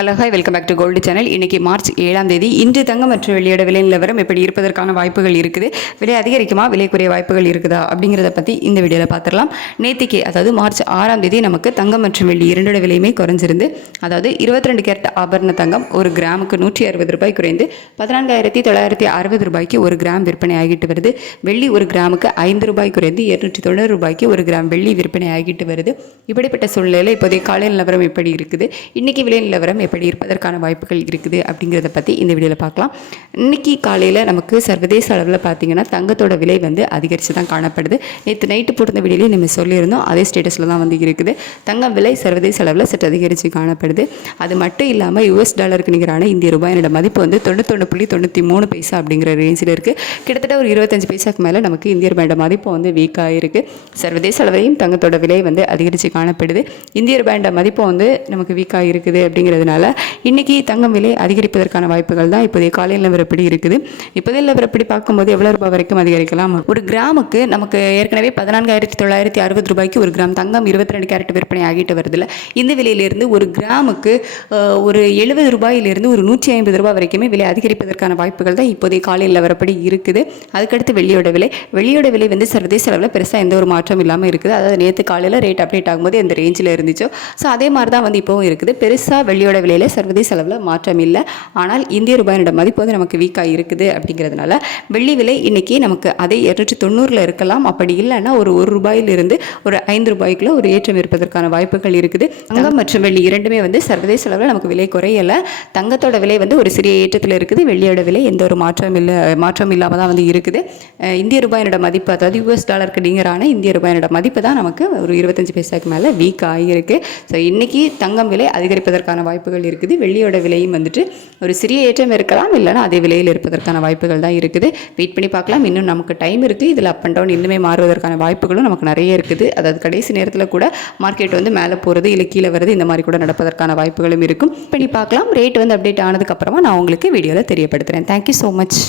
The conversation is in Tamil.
Hello hi welcome back to gold channel. இன்றைக்கி மார்ச் 7ஆம் தேதி. இன்று தங்கம் மற்றும் வெள்ளியோட விலை நிலவரம் எப்படி இருப்பதற்கான வாய்ப்புகள் இருக்குது, விலை அதிகரிக்குமா, விலை குறைய வாய்ப்புகள் இருக்குதா அப்படிங்கிறத பற்றி இந்த வீடியோவில் பார்த்துடலாம். நேற்றுக்கு அதாவது மார்ச் 6ஆம் தேதி நமக்கு தங்கம் மற்றும் வெள்ளி இரண்டோட விலையுமே குறைஞ்சிருந்து. அதாவது 22 கேரட் ஆபரண தங்கம் ஒரு கிராமுக்கு 160 ரூபாய் குறைந்து 14,960 ரூபாய்க்கு ஒரு கிராம் விற்பனை ஆகிட்டு வருது. வெள்ளி ஒரு கிராமுக்கு 5 ரூபாய் குறைந்து 290 ரூபாய்க்கு ஒரு கிராம் வெள்ளி விற்பனை ஆகிட்டு வருது. இப்படிப்பட்ட சூழ்நிலையில் இப்போதைய காலை நிலவரம் எப்படி இருக்குது, இன்றைக்கி விலை நிலவரம் எப்படி இருப்பதற்கான வாய்ப்புகள் இருக்குது அப்படிங்கிறத பற்றி இந்த வீடியோவில் பார்க்கலாம். இன்றைக்கி காலையில் நமக்கு சர்வதேச அளவில் பார்த்திங்கன்னா தங்கத்தோட விலை அதிகரித்து தான் காணப்படுது. நேற்று நைட்டு போட்டிருந்த வீடியோலையும் நம்ம சொல்லியிருந்தோம், அதே ஸ்டேட்டஸில் தான் இருக்குது. தங்கம் விலை சர்வதேச அளவில் சற்று அதிகரித்து காணப்படுது. அது மட்டும் இல்லாமல் US டாலருக்கு நிகரான இந்திய ரூபாயோட மதிப்பு 91.93 பைசா அப்படிங்கிற ரேஞ்சில் இருக்குது. கிட்டத்தட்ட ஒரு 25 பைசாக்கு மேலே நமக்கு இந்திய ரூபாயோட மதிப்பு வீக்காக இருக்குது. சர்வதேச அளவையும் தங்கத்தோட விலை அதிகரித்து காணப்படுது. இந்திய ரூபாயோட மதிப்பு நமக்கு வீக்காக இருக்குது. அப்படிங்கிறதுனால இன்றைக்கி தங்கம் விலை அதிகரிப்பதற்கான வாய்ப்புகள் தான் இப்போதைய காலையில் நிலவரப்படி இருக்குது. இப்போதைய நிலவரப்படி பார்க்கும்போது எவ்வளோ ரூபாய் வரைக்கும் அதிகரிக்கலாம். ஒரு கிராமுக்கு நமக்கு ஏற்கனவே 14,960 ரூபாய்க்கு ஒரு கிராம் தங்கம் 22 கேரட் விற்பனை ஆகிட்டு வருதில்ல. இந்த விலையிலிருந்து ஒரு கிராமுக்கு ஒரு 70 ரூபாயிலிருந்து ஒரு 150 ரூபாய் வரைக்குமே விலை அதிகரிப்பதற்கான வாய்ப்புகள் தான் இப்போதைய காலையில் நிலவரப்படி இருக்குது. அதுக்கடுத்து வெள்ளியோட விலை சர்வதேச அளவில் பெருசாக எந்த ஒரு மாற்றம் இல்லாமல் இருக்குது. அதாவது நேற்று காலையில் ரேட் அப்டேட் ஆகும்போது எந்த ரேஞ்சில் இருந்துச்சோ ஸோ அதே மாதிரி தான் இப்போவும் இருக்குது. பெருசாக வெள்ளியோட விலையில் சர்வதேச அளவில் மாற்றம் இல்லை. ஆனால் இந்திய ரூபாயோட மதிப்பு நமக்கு வீக்காக இருக்குது. அப்படிங்கிறதுனால வெள்ளி விலை இன்றைக்கி நமக்கு அதே 290 இருக்கலாம். அப்படி இல்லைன்னா ஒரு ரூபாயிலிருந்து ஒரு 5 ரூபாய்க்குள்ள ஒரு ஏற்றம் இருப்பதற்கான வாய்ப்புகள் இருக்குது. தங்கம் மற்றும் வெள்ளி இரண்டுமே சர்வதேச அளவில் நமக்கு விலை குறையலை. தங்கத்தோட விலை ஒரு சிறிய ஏற்றத்தில் இருக்குது. வெள்ளியோட விலை எந்த ஒரு மாற்றம் இல்லாமல் தான் இருக்குது. இந்திய ரூபாயோட மதிப்பு அதாவது US டாலருக்கு நிகரான இந்திய ரூபாயோட மதிப்பு தான் நமக்கு ஒரு 25 பைசாக்கு மேலே வீக் ஆகியிருக்கு. ஸோ இன்றைக்கி தங்கம் விலை அதிகரிப்பதற்கான வாய்ப்புகள் இருக்குது. வெள்ளியோட விலையும் ஒரு சிறிய ஏற்றம் இருக்கலாம், இல்லைனா அதே விலையில் இருப்பதற்கான வாய்ப்புகள் தான் இருக்குது. வெயிட் பண்ணி பார்க்கலாம். இன்னும் நமக்கு டைம் இருக்குது. இதில் அப் அண்ட் டவுன் இன்னுமே மாறுவதற்கான வாய்ப்புகளும் நமக்கு நிறைய இருக்குது. அதாவது கடைசி நேரத்தில் கூட மார்க்கெட் மேலே போகிறது இல்லை கீழே வருது, இந்த மாதிரி கூட நடப்பதற்கான வாய்ப்புகளும் இருக்கும். பண்ணி பார்க்கலாம். ரேட் அப்டேட் ஆனதுக்கப்புறமா நான் உங்களுக்கு வீடியோவில் தெரியப்படுத்துகிறேன். Thank you so much.